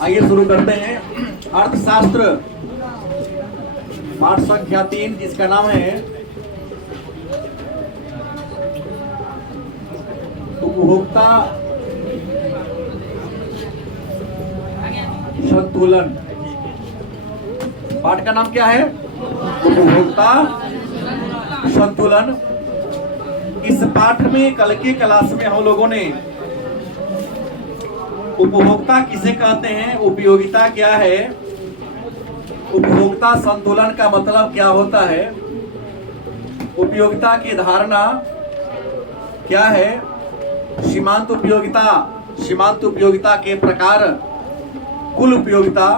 आइए शुरू करते हैं। अर्थशास्त्र पाठ संख्या 3, जिसका नाम है उपभोक्ता संतुलन। पाठ का नाम क्या है? उपभोक्ता संतुलन। इस पाठ में कल की क्लास में हम लोगों ने उपभोक्ता किसे कहते हैं, उपयोगिता क्या है, उपभोक्ता संतुलन का मतलब क्या होता है, उपयोगिता की धारणा क्या है, सीमांत उपयोगिता के प्रकार, कुल उपयोगिता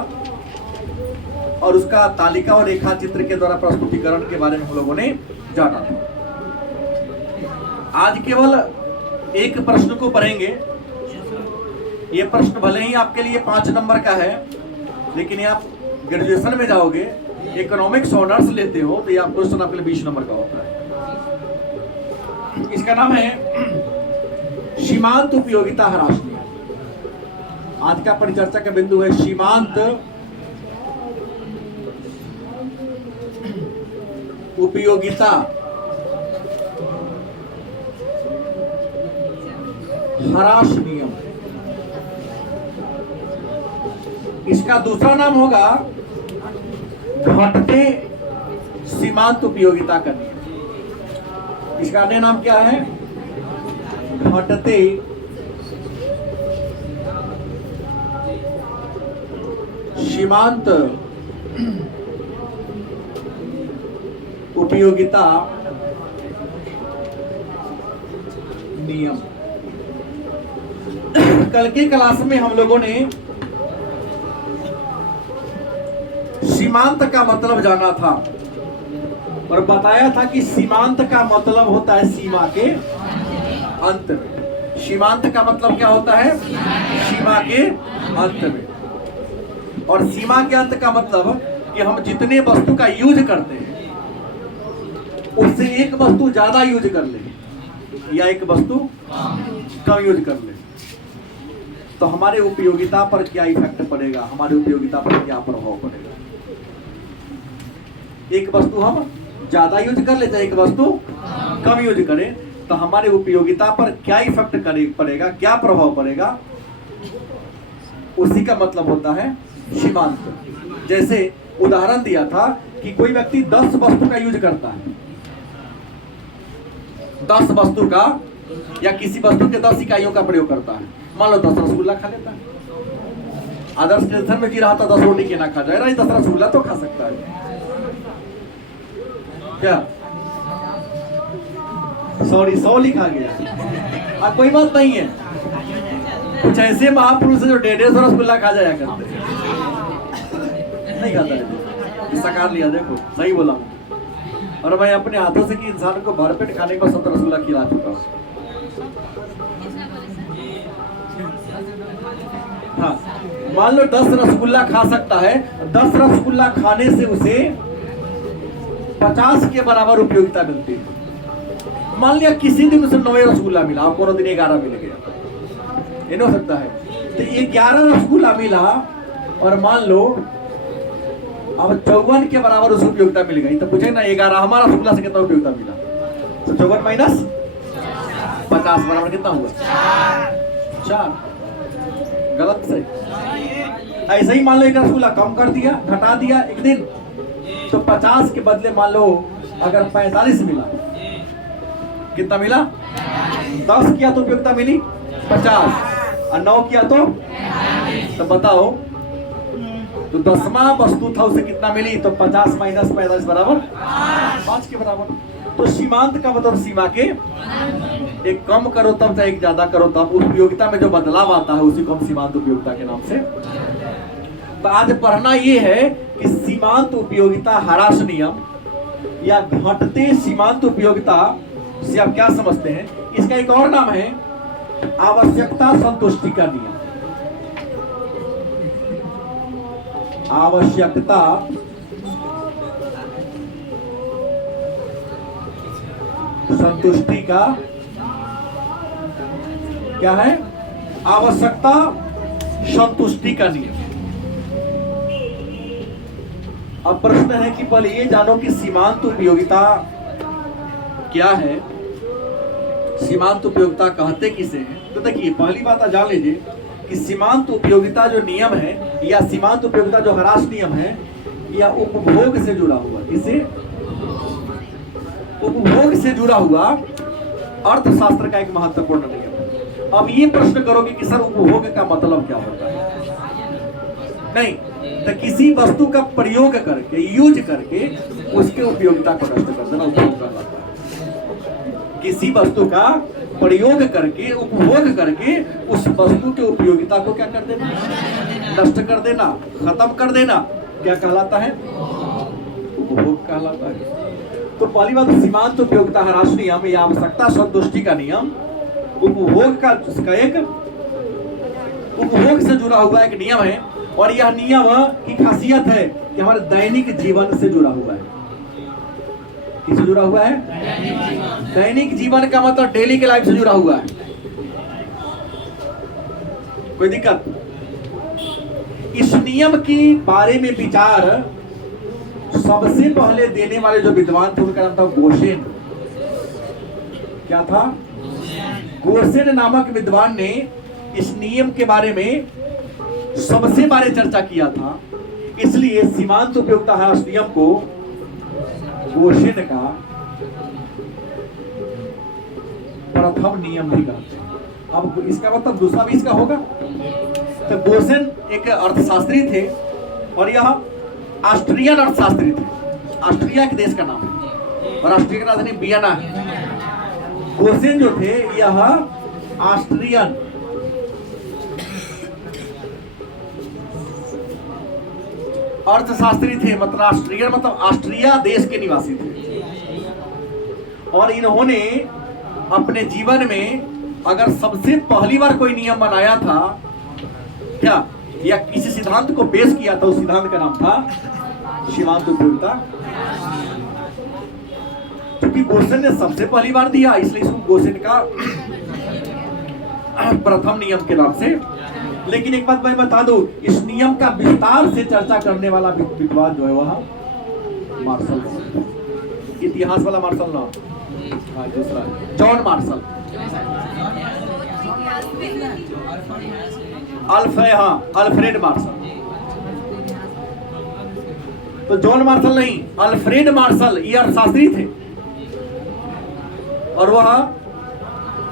और उसका तालिका और रेखा चित्र के द्वारा प्रस्तुतिकरण के बारे में हम लोगों ने जाना था। आज केवल एक प्रश्न को पढ़ेंगे। ये प्रश्न भले ही आपके लिए 5 नंबर का है, लेकिन ये आप ग्रेजुएशन में जाओगे, इकोनॉमिक्स ऑनर्स लेते हो, तो ये आप क्वेश्चन आपके लिए 20 नंबर का होता है। इसका नाम है सीमांत उपयोगिता ह्रास नियम। आज का परिचर्चा का बिंदु है सीमांत उपयोगिता ह्रास नियम। इसका दूसरा नाम होगा घटते सीमांत उपयोगिता का नियम। इसका अन्य नाम क्या है? घटते सीमांत उपयोगिता नियम। कल के क्लास में हम लोगों ने सीमांत का मतलब जाना था और बताया था कि सीमांत का मतलब होता है सीमा के अंत में। सीमांत का मतलब क्या होता है? सीमा के अंत में। और सीमा के अंत का मतलब कि हम जितने वस्तु का यूज करते हैं उससे एक वस्तु ज्यादा यूज कर ले या एक वस्तु कम यूज कर ले, तो हमारे उपयोगिता पर क्या इफेक्ट पड़ेगा, हमारे उपयोगिता पर क्या प्रभाव पड़ेगा। एक वस्तु हम ज्यादा यूज कर लेते हैं, एक वस्तु कम यूज करें, तो हमारे उपयोगिता पर क्या इफेक्ट पड़ेगा, क्या प्रभाव पड़ेगा, उसी का मतलब होता है सीमांत। जैसे उदाहरण दिया था कि कोई व्यक्ति 10 वस्तु का यूज करता है, 10 वस्तु का या किसी वस्तु के 10 इकाइयों का प्रयोग करता है। मान लो 10 रसगुल्ला खा लेता है। आदर्श निर्धन में जी रहा था 10 रोटी के ना खा जाए, नहीं 10 रसगुल्ला तो खा सकता है। क्या? सॉरी 100 लिखा गया। कोई बात नहीं है। कुछ ऐसे महापुरुष जो 150 रसगुल्ला खा जाया करते नहीं खाता है। सकार लिया, देखो सही बोला। और मैं अपने हाथों से कि इंसान को भरपेट खाने को 70 रसगुल्ला खिला चुका हूँ। हाँ, मान लो 10 रसगुल्ला खा सकता है, 10 रसगुल्ला खाने से उसे 50 के बराबर उपयोगिता मिलती है। मान लिया किसी दिन उसे 9 रसगुल्ला मिला, और कोनो दिन 11 मिल गया, ये हो सकता है। तो 11 रसगुल्ला मिला और मान लो अब 54 के बराबर उसे उपयोगिता मिल गई, तो पूछे ना 11 हमारा रसगुल्ला से कितना उपयोगिता मिला? तो 54 माइनस 50 बराबर कितना हुआ? 4। गलत से ऐसे ही मान लो एक रसगुल्ला कम कर दिया, घटा दिया एक दिन, तो 50 के बदले मान लो अगर 45 मिला, कितना मिला? 10 किया तो उपयोगिता मिली 50 और 9 किया तो बताओ, तो 10वां वस्तु था उसे कितना मिली? तो 50 माइनस 45 बराबर 5 के बराबर। तो सीमांत का मतलब सीमा के एक कम करो तब चाहे एक ज्यादा करो तब उपयोगिता में जो बदलाव आता है उसी को हम सीमांत उपयोगिता के नाम से। तो आज पढ़ना ये है कि सीमांत उपयोगिता ह्रास नियम या घटते सीमांत उपयोगिता से आप क्या समझते हैं। इसका एक और नाम है आवश्यकता संतुष्टि का नियम। आवश्यकता संतुष्टि का क्या है? आवश्यकता संतुष्टि का नियम। अब प्रश्न है कि पहले ये जानो कि सीमांत उपयोगिता क्या है, सीमांत उपयोगिता कहते किसे हैं। तो देखिए पहली बात जान लीजिए कि सीमांत उपयोगिता जो नियम है या सीमांत उपयोगिता जो ह्रास नियम है या उपभोग से जुड़ा हुआ, इसे उपभोग से जुड़ा हुआ अर्थशास्त्र का एक महत्वपूर्ण नियम है। अब ये प्रश्न करोगे कि सर उपभोग का मतलब क्या होता है? नहीं, तो किसी वस्तु का प्रयोग करके, यूज करके उसके उपयोगिता को नष्ट कर देना उपभोग कहलाता है। किसी वस्तु का प्रयोग करके, उपभोग करके उस वस्तु के उपयोगिता को क्या कर देना? नष्ट कर देना, खत्म कर देना, क्या कहलाता है? उपभोग कहलाता है। तो पहली बात सीमांत उपयोगिता ह्रास नियम या आवश्यकता संतुष्टि का नियम उपभोग का एक उपभोग से जुड़ा हुआ एक नियम है। और यह नियम की खासियत है कि हमारे दैनिक जीवन से जुड़ा हुआ है। किससे जुड़ा हुआ है? दैनिक जीवन का मतलब डेली के लाइफ से जुड़ा हुआ है। कोई दिक्कत? इस नियम के बारे में विचार सबसे पहले देने वाले जो विद्वान थे उनका नाम था गोसेन। क्या था? गोसेन नामक विद्वान ने इस नियम के बारे में सबसे पहले चर्चा किया था। इसलिए सीमांत उपयोगिता ह्रास नियम को गोसेन का प्रथम नियम भी कहते हैं। अब इसका मतलब दूसरा भी इसका होगा। तो गोसेन एक अर्थशास्त्री थे और यह ऑस्ट्रियन अर्थशास्त्री थे। ऑस्ट्रिया के देश का नाम है और ऑस्ट्रिया की राजधानी वियना है। गोसेन जो थे यह ऑस्ट्रियन अर्थशास्त्री थे, मतलब ऑस्ट्रियन मतलब ऑस्ट्रिया देश के निवासी थे। और इन्होंने अपने जीवन में अगर सबसे पहली बार कोई नियम बनाया था क्या या किसी सिद्धांत को पेश किया था, उस सिद्धांत का नाम था सीमांत उपयोगिता। क्योंकि गोसेन ने सबसे पहली बार दिया इसलिए इसको गोसेन का प्रथम नियम के नाम से। लेकिन एक बात मैं बता दूं, इस नियम का विस्तार से चर्चा करने वाला विद्वान जो है वह मार्शल, इतिहास वाला मार्शल ना, दूसरा जॉन मार्शल, अल्फ्रेड मार्शल। तो जॉन मार्शल नहीं, अल्फ्रेड मार्शल ये अर्थशास्त्री थे और वह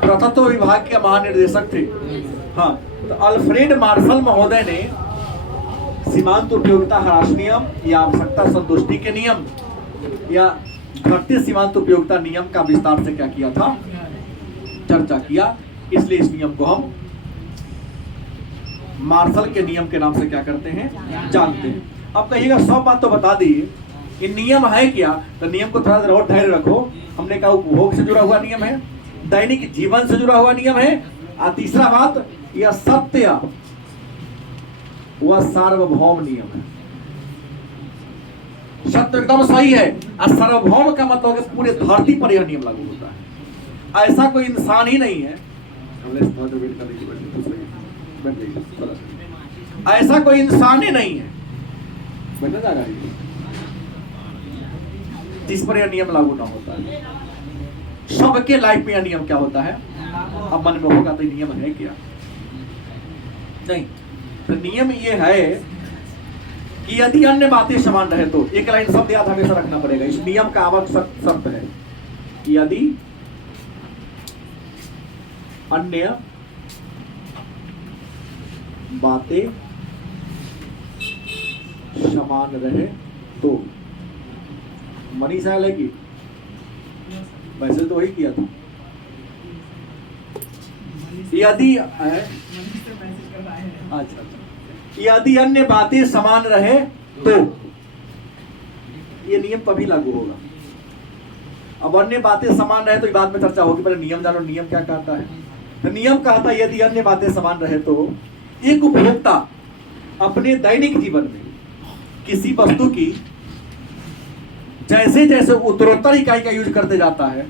पुरातत्व विभाग के महानिदेशक थे। हाँ, तो अल्फ्रेड मार्शल महोदय ने सीमांत उपयोगिता ह्रास नियम या आवश्यकता संतुष्टि के नियम या घटते सीमांत उपयोगिता नियम का विस्तार से क्या किया था? चर्चा किया। इसलिए इस नियम को हम मार्शल के नियम के नाम से क्या करते हैं? जानते हैं। अब कहिएगा सब बात तो बता दी, ये नियम है क्या? तो नियम को थोड़ा देर और धैर्य रखो। हमने कहा उपभोग से जुड़ा हुआ नियम है, दैनिक जीवन से जुड़ा हुआ नियम है, और तीसरा बात यह सत्य वह सार्वभौम नियम है। सत्य एकदम सही है और सार्वभौम का मतलब है पूरे धरती पर यह नियम लागू होता है। ऐसा कोई इंसान ही नहीं है, ऐसा कोई इंसान ही नहीं है जिस पर यह नियम लागू ना होता है। सबके लाइफ में यह नियम क्या होता है? अब मन में होगा तो नियम है क्या? नहीं, तो नियम ये है कि यदि अन्य बातें समान रहे तो, एक लाइन शब्द याद हमेशा रखना पड़ेगा, इस नियम का आवश्यक शर्त है यदि अन्य बातें समान रहे तो। मनीषा है कि वैसे तो वही किया था। यदि अच्छा, यदि अन्य बातें समान रहे तो ये नियम तभी लागू होगा। अब अन्य बातें समान रहे तो बाद में चर्चा होगी, पहले नियम जानो नियम क्या कहता है। तो नियम कहता है यदि अन्य बातें समान रहे तो एक उपभोक्ता अपने दैनिक जीवन में किसी वस्तु की जैसे जैसे उत्तरोत्तर इकाई का यूज करते जाता है,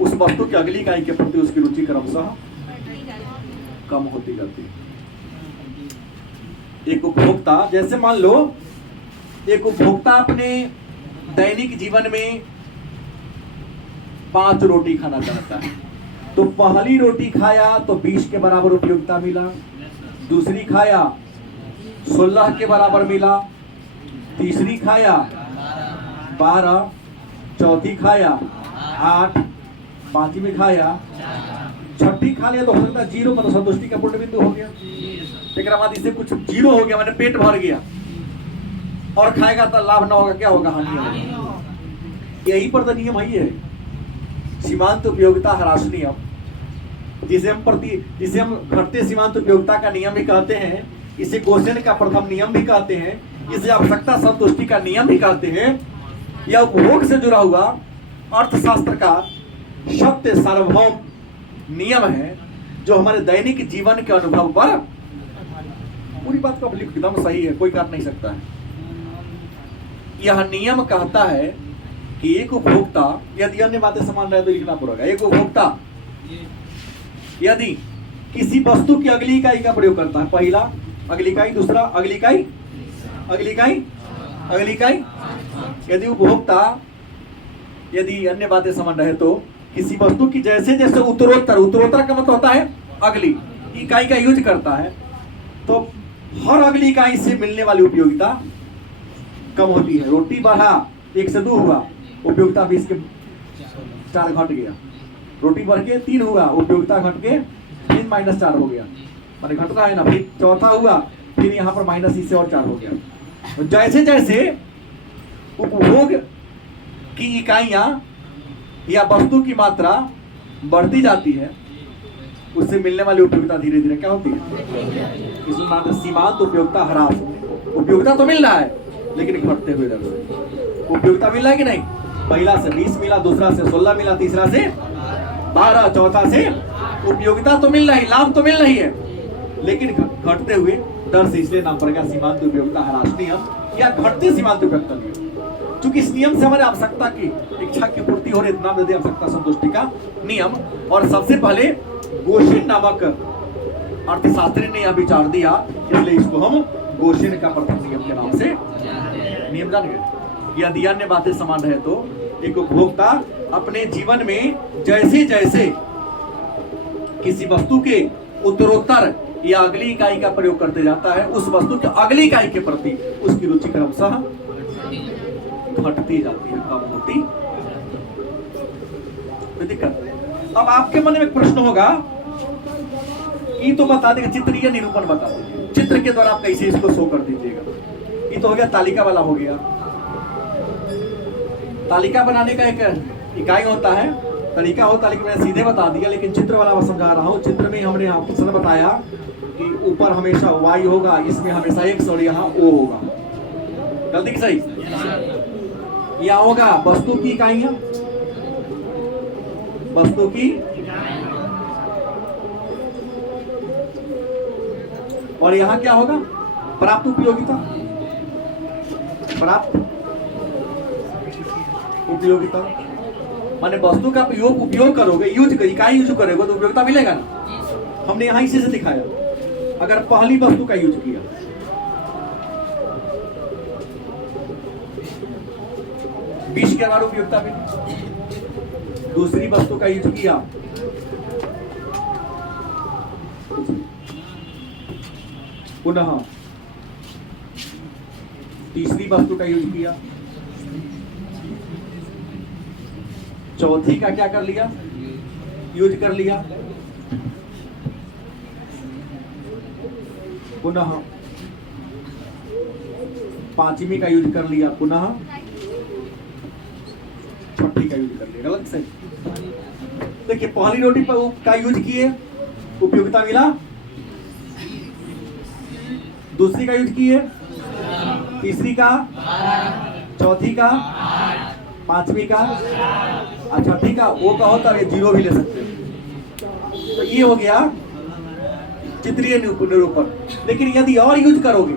उस वस्तु की अगली इकाई के प्रति उसकी रुचि क्रमशः कम होती जाती है। एक उपभोक्ता जैसे मान लो एक उपभोक्ता अपने दैनिक जीवन में 5 रोटी खाना चाहता है, तो पहली रोटी खाया तो 20 के बराबर उपयोगिता मिला, दूसरी खाया 16 के बराबर मिला, तीसरी खाया 12, चौथी खाया 8, पांचवी खाया, छठी खा लिया तो हो सकता है 0, मतलब संतुष्टि का पूर्ण बिंदु हो गया। एक बाद इससे कुछ 0 हो गया, मैंने पेट भर गया, और खाएगा तो लाभ ना होगा, क्या होगा, हानि होगा। यही पर तो नियम है, सीमांत उपयोगिता ह्रास नियम, जिसे हम घटते सीमांत उपयोगिता का नियम भी कहते हैं, इसे गोसेन का प्रथम नियम भी कहते हैं, इसे आवश्यकता संतुष्टि का नियम भी कहते हैं। यह उपभोग से जुड़ा हुआ अर्थशास्त्र का सत्य सार्वभौम नियम है, जो हमारे दैनिक जीवन के अनुभव पर, पूरी बात को एकदम सही है, कोई काट नहीं सकता है। यह नियम कहता है कि एक उपभोक्ता, यदि अन्य बातें समान रहे तो लिखना पड़ेगा, एक उपभोक्ता यदि किसी वस्तु की अगली इकाई का प्रयोग करता है, पहला अगली इकाई, दूसरा अगली इकाई, अगली इकाई, अगली इकाई, यदि उपभोक्ता, यदि अन्य बातें समान रहे तो किसी वस्तु की जैसे जैसे उत्तरोत्तर, उत्तरोत्तर का मतलब होता है अगली इकाई का यूज करता है, तो हर अगली इकाई से मिलने वाली उपयोगिता कम होती है। रोटी बढ़ा 1 से 2 हुआ, उपयोगिता 20 के 4 घट गया, रोटी बढ़ के 3 हुआ, उपयोगिता घट के 3 - 4 हो गया, मैंने घट रहा है ना। फिर चौथा हुआ, फिर यहाँ पर माइनस इससे और 4 हो गया। तो जैसे जैसे उपभोग की इकाइयां या वस्तु की मात्रा बढ़ती जाती है, उससे मिलने वाली उपयोगिता धीरे धीरे क्या होती है, इसलिए सीमांत उपयोगिता ह्रास। उपयोगिता तो मिल रहा है लेकिन घटते हुए दर से। उपयोगिता मिल रहा है कि नहीं, पहला से 20 मिला, दूसरा से 16 मिला, तीसरा से 12, चौथा से, उपयोगिता तो मिल रही, लाभ तो मिल रही है, लेकिन घटते हुए दर से, इसलिए नाम पड़ेगा सीमांत उपयोगिता ह्रास नियम या घटते सीमांत उपयोगिता नियम। क्योंकि इस नियम से हमारे आवश्यकता की इच्छा की पूर्ति हो रही, इतना आवश्यकता संतुष्टि का नियम। और सबसे पहले गोशिन नामक अर्थशास्त्री ने यह विचार दिया, इसलिए इसको हम गोशिन का प्रथम नियम के नाम से नियम जान गए। यदि अन्य बातें समान रहे तो एक उपभोक्ता अपने जीवन में जैसे जैसे किसी वस्तु के उत्तरोत्तर या अगली इकाई का प्रयोग करते जाता है, उस वस्तु के अगली इकाई के प्रति उसकी रुचि क्रमशः घटती जाती है, कम होती। दिक्कत। अब आपके मन में एक प्रश्न होगा, ये तो बता देगा, चित्रीय निरूपण बता दीजिए, चित्र के द्वारा आप कैसे इसको शो कर दीजिएगा। ये तो हो गया तालिका वाला हो गया। तालिका बनाने का एक इकाई होता है, तरीका होता है, लेकिन मैंने सीधे बता दिया, लेकिन चित्र वाला मैं समझा रहा हूँ। चित्र में हमने आपको सर बताया कि ऊपर हमेशा y होगा, इसमें हमेशा x और यहाँ o होगा। गलती की सही? यहाँ होगा वस्तु की इकाइयां, वस्तु की, और यहाँ क्या होगा, प्राप्त उपयोगिता, प्राप्त उपयोगिता। माने वस्तु का उपयोग करोगे, इकाई यूज करोगे तो उपयोगिता मिलेगा ना। हमने यहाँ इसी से दिखाया, अगर पहली वस्तु का यूज किया, बीस के बाद उपयोगिता मिली। दूसरी वस्तु का यूज किया, पुनः तीसरी वस्तु का यूज किया, चौथी का क्या कर लिया, यूज कर लिया, पुनः पांचवी का यूज कर लिया, पुनः छठी का यूज कर लिया। गलत सही? देखिए पहली रोटी पर का यूज किए, उपयोगिता मिला, दूसरी का यूज किए, तीसरी का, चौथी का, पांचवी का, छठी का, वो का होता है जीरो भी ले सकते हैं। तो ये हो गया चित्रीय निरूपण। लेकिन यदि और यूज करोगे,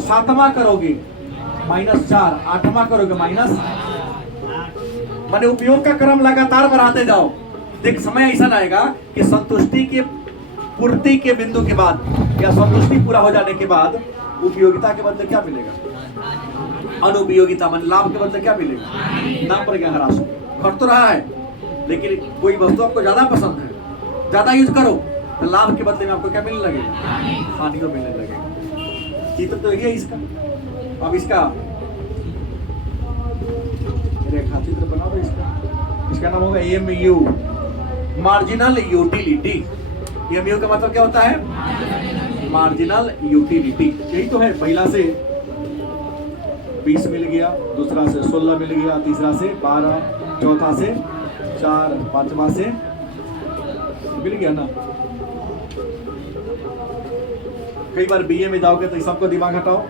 सातवां करोगे -4, आठवां करोगे माइनस, माने उपयोग का क्रम लगातार बढ़ाते जाओ। देख समय ऐसा आएगा कि संतुष्टि के पूर्ति के बिंदु के बाद या संतुष्टि पूरा हो जाने के बाद उपयोगिता के बदले क्या मिलेगा? अनुपयोगिता मन लाभ के बदले क्या मिलेगा? नाम पर क्या ह्रास घट तो रहा है, लेकिन कोई वस्तु आपको ज्यादा पसंद है, ज्यादा यूज करो तो लाभ के बदले में आपको क्या मिलने लगेगा? हानि मिलने लगेगा। चित्र तो यही है इसका। अब इसका रेखा चित्र बना दो इसका नाम होगा MU, मार्जिनल यूटिलिटी। MU का मतलब क्या होता है? Marginal utility. यही तो है, पहला से 20 मिल गया, दूसरा से 16 मिल गया, तीसरा से 12, चौथा से 4, पांचवा से मिल गया ना। कई बार BA में जाओगे तो सबको दिमाग हटाओ,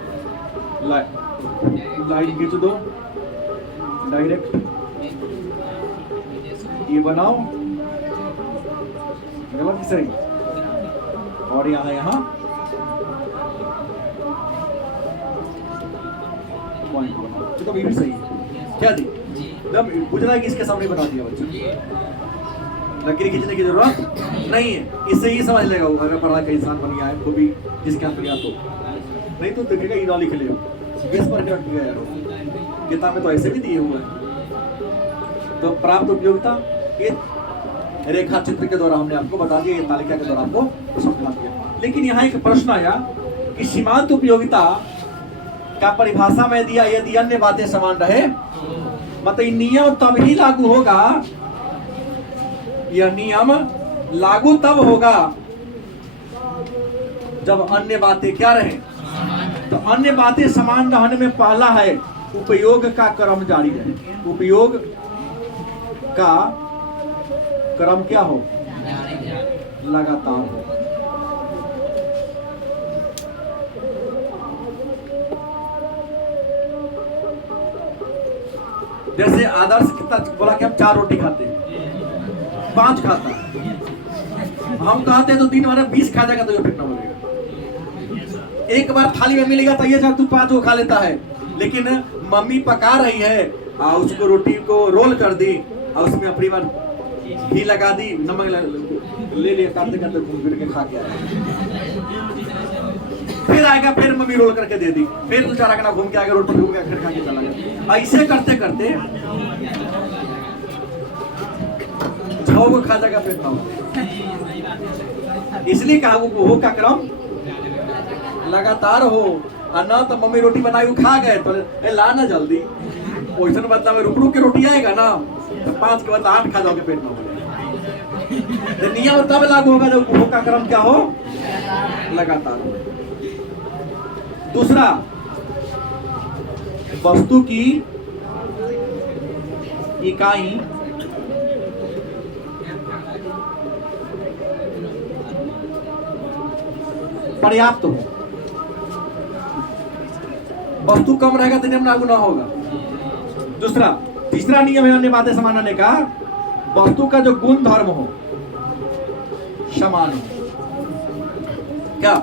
लाइन खींच दो डायरेक्ट, ये बनाओ, गलत सही, और यहाँ पॉइंट बनाओ, तो भी सही है क्या जी? जब बुझना है कि इसके सामने बता दिया बच्चा, लकीर खींचने की जरूरत नहीं है, इससे ही समझ लेगा वो अगर पढ़ा का इंसान बन गया है, वो भी जिसके हाथ गया तो नहीं तो देखेगा ईरा लिख ले किस पर क्या किया यार, किताब में तो ऐसे भी दिए हुए हैं। तो प्राप्त उपयोगिता ये रेखा चित्र के द्वारा हमने आपको बता दिया, ये तालिका के द्वारा आपको समझा दिया। लेकिन यहाँ एक प्रश्न आया कि सीमांत उपयोगिता का परिभाषा में दिया यदि अन्य बातें समान रहे, मतलब नियम तब ही लागू होगा, यह नियम लागू तब होगा जब अन्य बातें क्या रहे? तो अन्य बातें समान रहने में पहला है उपयोग का क्रम जारी रहे। उपयोग का क्रम क्या हो? लगातार हो। जैसे आदर्श कितना बोला कि हम 4 रोटी खाते हैं, 5 खाता है, हम कहते हैं तो दिन भर 20 खा जाएगा तो ये फिर बोलेगा। एक बार थाली में मिलेगा तो ये जब तू 5 को खा लेता है, लेकिन मम्मी पका रही है और उसको रोटी को रोल कर दी और उसमें अपनी बार घी लगा दी, नमक ले लिया, काटते काटते घूम फिर के खा के आया, फिर आएगा, फिर मम्मी रोल करके दे दी, फिर 2-4 आंकड़ा घूम के आएगा, रोटी घूम के फिर खा के चला गया। ऐसे करते करते 6 को खा जाएगा फिर 9। इसलिए कहा उपभोग का क्रम लगातार हो, और ना तो मम्मी रोटी बनाई वो खा गए तो ला ना जल्दी, वैसे बदला में रुक रुक के रोटी आएगा ना, तो 5 के बाद 8 खा जाओगे, पेट में हो जाएगा। नियम तब लागू होगा जब उपभोग का क्रम क्या हो? लगातार हो। दूसरा, वस्तु की इकाई पर्याप्त हो। वस्तु कम रहेगा तो नियम लागू ना होगा। दूसरा, तीसरा नियम है अन्य बातें समान रहने का, वस्तु का जो गुण धर्म हो समान हो। क्या?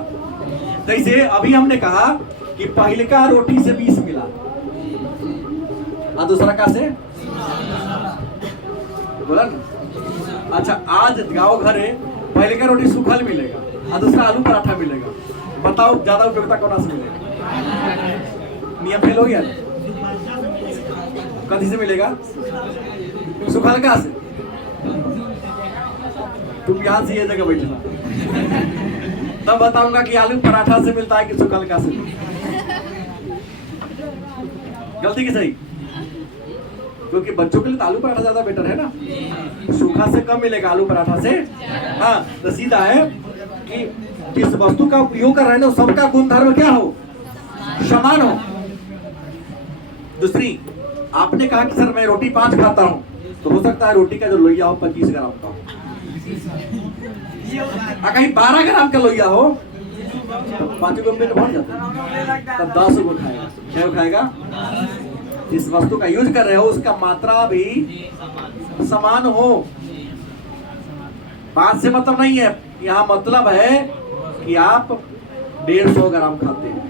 जैसे अभी हमने कहा कि पहले का रोटी से 20 मिला और दूसरा का से बोला ना। अच्छा, आज गाँव घर है, पहले का रोटी सूखल मिलेगा और दूसरा आलू पराठा मिलेगा, बताओ ज्यादा उपयोगिता कौन से मिलेगा? नियम फेल हो गया, कभी से मिलेगा? सूखल का से। तुम यहाँ से ये जगह बैठना, तब बताऊंगा कि आलू पराठा से मिलता है कि सूखल का से। गलती की सही? क्योंकि बच्चों के लिए तो आलू पराठा ज्यादा बेटर है ना, सूखा से कम मिलेगा, आलू पराठा से। हाँ, तो सीधा है कि जिस वस्तु का उपयोग कर रहे हैं सबका गुण धर्म क्या हो? समान हो। दूसरी, आपने कहा कि सर मैं रोटी 5 खाता हूं, तो हो सकता है रोटी का जो लोहिया हो 25 ग्राम का हो, कहीं 12 ग्राम का लोहिया हो, 5 को पेट भर जाता है, तब 10 को खाएगा। क्या खाएगा? जिस वस्तु का यूज कर रहे हो उसका मात्रा भी समान हो। 5 से मतलब नहीं है, यहाँ मतलब है कि आप 150 ग्राम खाते हैं।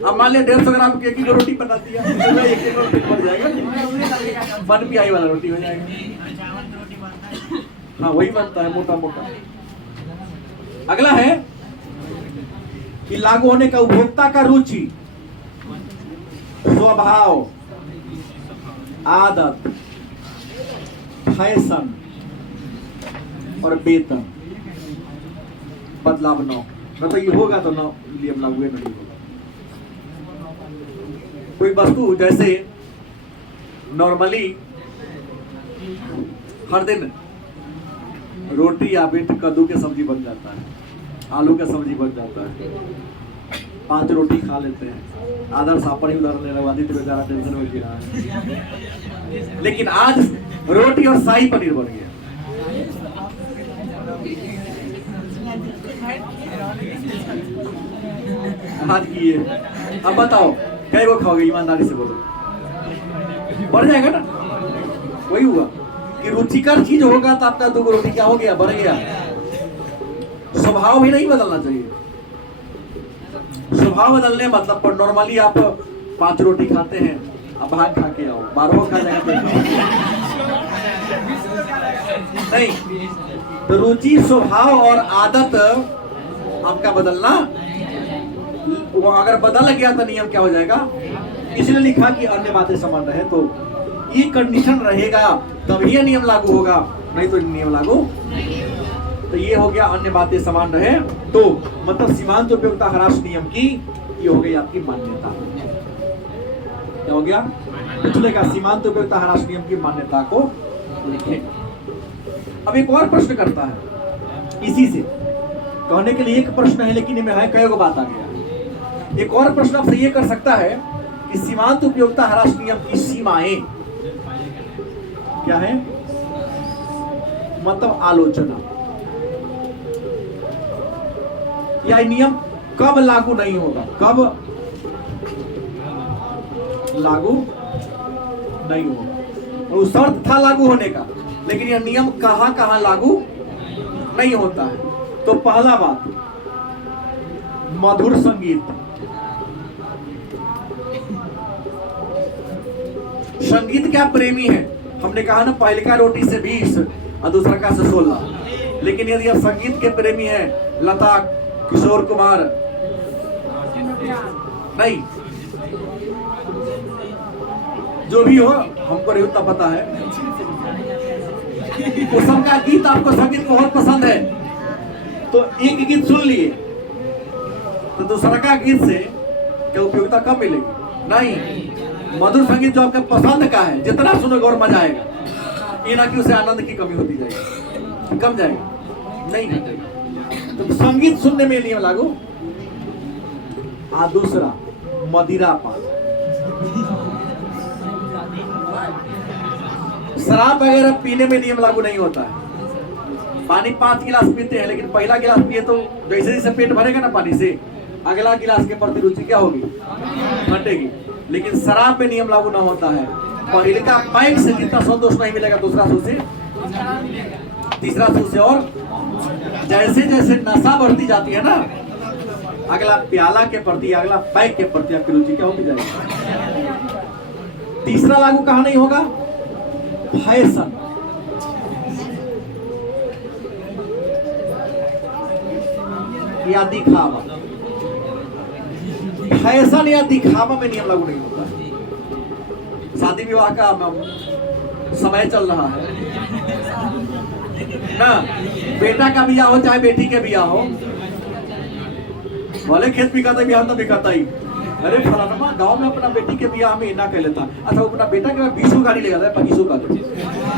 अब मान लिया 150 ग्राम की 1 रोटी बना दिया, 1 रोटी बन जाएगा, 1 PI वाला रोटी हो जाएगा। हाँ, वही बनता है मोटा मोटा। अगला है कि लागू होने का उपभोक्ता का रुचि, स्वभाव, आदत, फैशन और वेतन बदलाव न तो ये होगा तो न नियम लागू नहीं होगा। कोई वस्तु जैसे नॉर्मली हर दिन रोटी या बिट कद्दू के सब्जी बन जाता है, आलू का सब्जी बन जाता है, 5 रोटी खा लेते हैं। आदर्श आपन ही उदाहरण लेना, वादी तो बेचारा टेंशन हो गया है, लेकिन आज रोटी और शाही पनीर बन गया। आज की ये, अब बताओ कई वो खाओगे, ईमानदारी से बोलो, बढ़ जाएगा ना। वही हुआ कि रुचिकर चीज होगा तो आपका 2 रोटी क्या हो गया, बढ़ गया। स्वभाव भी नहीं बदलना चाहिए। स्वभाव बदलने मतलब पर नॉर्मली आप 5 रोटी खाते हैं, अब भाग खा के आओ, 12 खा जाएगा नहीं। तो रुचि, स्वभाव और आदत आपका बदलना, वो अगर बदल गया तो नियम क्या हो जाएगा। इसलिए लिखा कि अन्य बातें समान रहे, तो ये कंडीशन रहेगा तभी ये नियम लागू होगा, नहीं तो नियम लागू। तो ये हो गया अन्य बातें समान रहे, तो मतलब सीमांत उपयोगिता ह्रास नियम की ये हो गई आपकी मान्यता। क्या हो गया, पिछले का सीमांत उपयोगिता ह्रास नियम की मान्यता को लिखें। अब एक और प्रश्न करता है, इसी से कहने के लिए एक प्रश्न है लेकिन इनमें है कई गो बात आ गया। एक और प्रश्न आपसे ये कर सकता है कि सीमांत उपयोगिता ह्रास नियम की सीमाएं क्या है, मतलब आलोचना, या नियम कब लागू नहीं होगा, कब लागू नहीं होगा। और शर्त था लागू होने का, लेकिन यह नियम कहां कहां लागू नहीं होता है। तो पहला बात, मधुर संगीत। संगीत क्या प्रेमी है, हमने कहा ना पहले का रोटी से 20 और दूसरा का से 16। लेकिन यदि आप संगीत के प्रेमी हैं, लता, किशोर कुमार, नहीं जो भी हो, हमको नहीं उतना पता है, वो सबका गीत आपको संगीत बहुत पसंद है, तो एक गीत सुन लिए तो दूसरा का गीत से क्या उपयोगिता कम मिलेगी, नहीं। मधुर संगीत जो आपके पसंद का है, जितना सुनोगे और मजा आएगा, ये ना कि उसे आनंद की कमी होती जाएगी, कम जाएगा, नहीं घटेगा। तो संगीत सुनने में नियम लागू। दूसरा मदिरा पान, शराब वगैरह पीने में नियम लागू नहीं होता है। पानी 5 गिलास पीते हैं, लेकिन पहला गिलास पिए तो जैसे जैसे पेट भरेगा ना पानी से, अगला गिलास के प्रति रुचि क्या होगी, घटेगी। लेकिन शराब पे नियम लागू ना होता है। पहले का पैक से जितना संतोष नहीं मिलेगा, दूसरा सूं से, तीसरा सूं से, और जैसे जैसे नशा बढ़ती जाती है ना, अगला प्याला के प्रति, अगला पैक के प्रति आपकी रुचि क्या होती जाएगी। तीसरा लागू कहां नहीं होगा, फैशन। या दिखावा, फैशन या दिखावा में नियम लागू नहीं होता है। शादी विवाह का समय चल रहा है ना, बेटा का बियाह हो चाहे बेटी के बियाह हो, भले खेत बिकाता बियाह तो बिकाता ही। अरे फलाना गांव में अपना बेटी के बियाह में ना कह लेता, अच्छा वो अपना बेटा के 20 गाड़ी ले जाता है, 25 का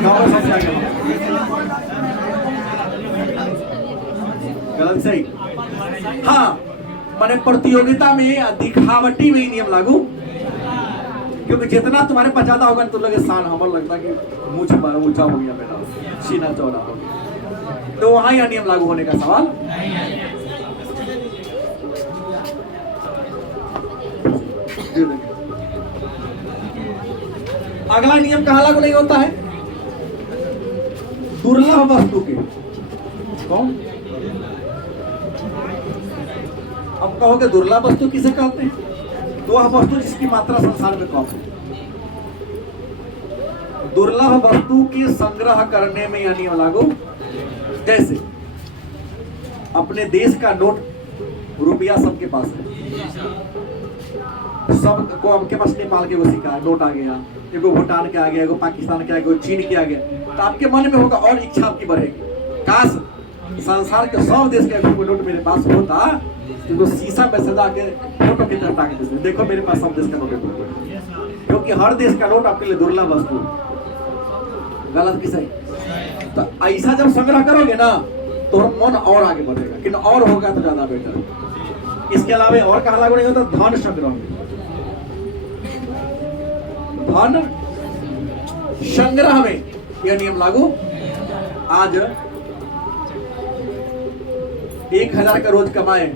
गाँव में सबसे आगे। गलत सही, हाँ माने प्रतियोगिता में दिखावटी में नियम लागू, क्योंकि जितना तुम्हारे पास ज्यादा होगा तो लगे शान, हमारा लगता है कि मुझ पर ऊंचा हो गया मेरा, सीना चौड़ा हो गया, तो वहां यह नियम लागू होने का सवाल। अगला नियम कहां लागू नहीं होता है, दुर्लभ वस्तु के। कौन, अब कहोगे दुर्लभ वस्तु किसे कहते हैं, तो वह वस्तु जिसकी मात्रा संसार में कम है। दुर्लभ वस्तु की संग्रह करने में यह नियम लागू। जैसे अपने देश का नोट रुपया सबके पास है, सबको आपके पास नेपाल के वो सिक्का नोट आ गया, एगो भूटान के आ गया, एगो पाकिस्तान के आ गया, चीन के आ गया, तो आपके मन में होगा और इच्छा आपकी बढ़ेगी, काश संसार के 100 देश के एगो नोट मेरे पास होता तो शीशा में सजा के फोटो की तरह टांग देते, देखो मेरे पास सब देश का नोट है, क्योंकि हर देश का नोट आपके लिए दुर्लभ वस्तु। गलत कि सही? तो ऐसा जब संग्रह करोगे ना तो मन और आगे बढ़ेगा, कि और होगा तो ज्यादा बेटर। इसके अलावा और कहा लागू नहीं होता, धन संग्रह में, धन संग्रह में यह नियम लागू। आज 1000 का रोज कमाए,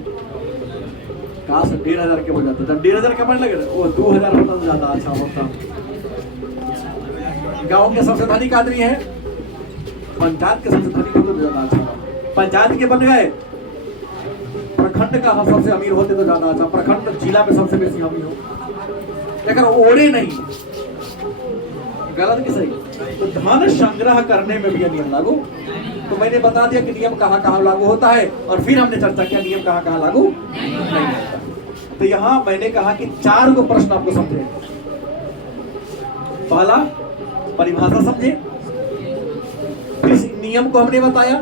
कहा से 1500 के हो जाता, जब 1500 कमाने लगे वो 2000 होता तो ज्यादा अच्छा होता। गांव के सबसे धनिक आदमी है, पंचायत के सबसे धनिक होते तो ज्यादा अच्छा, पंचायत के बन गए, प्रखंड का सबसे अमीर होते तो ज्यादा अच्छा, प्रखंड जिला में सबसे बेसी अमीर हो, लेकिन ओढ़े नहीं। गलत कि सही? तो धन संग्रह करने में भी नियम लागू। तो मैंने बता दिया कि नियम कहाँ कहाँ लागू होता है, और फिर हमने चर्चा किया नियम कहाँ कहाँ लागू नहीं होता। तो यहाँ मैंने कहा कि 4 गो प्रश्न आपको समझे। पहला परिभाषा समझे, फिर नियम को हमने बताया,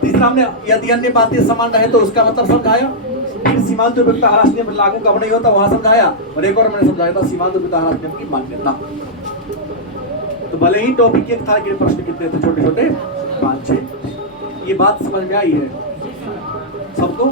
तीसरा हमने यदि अन्य बातें समान रहे तो उसका मतलब समझाया, फिर सीमांत ह्रास नियम लागू कब नहीं होता वहां समझाया, और एक और मैंने समझाया था सीमांत ह्रास नियम की मान्यता। तो भले ही टॉपिक एक था कि प्रश्न कितने थे, छोटे छोटे 5-6, ये बात समझ में आई है सबको?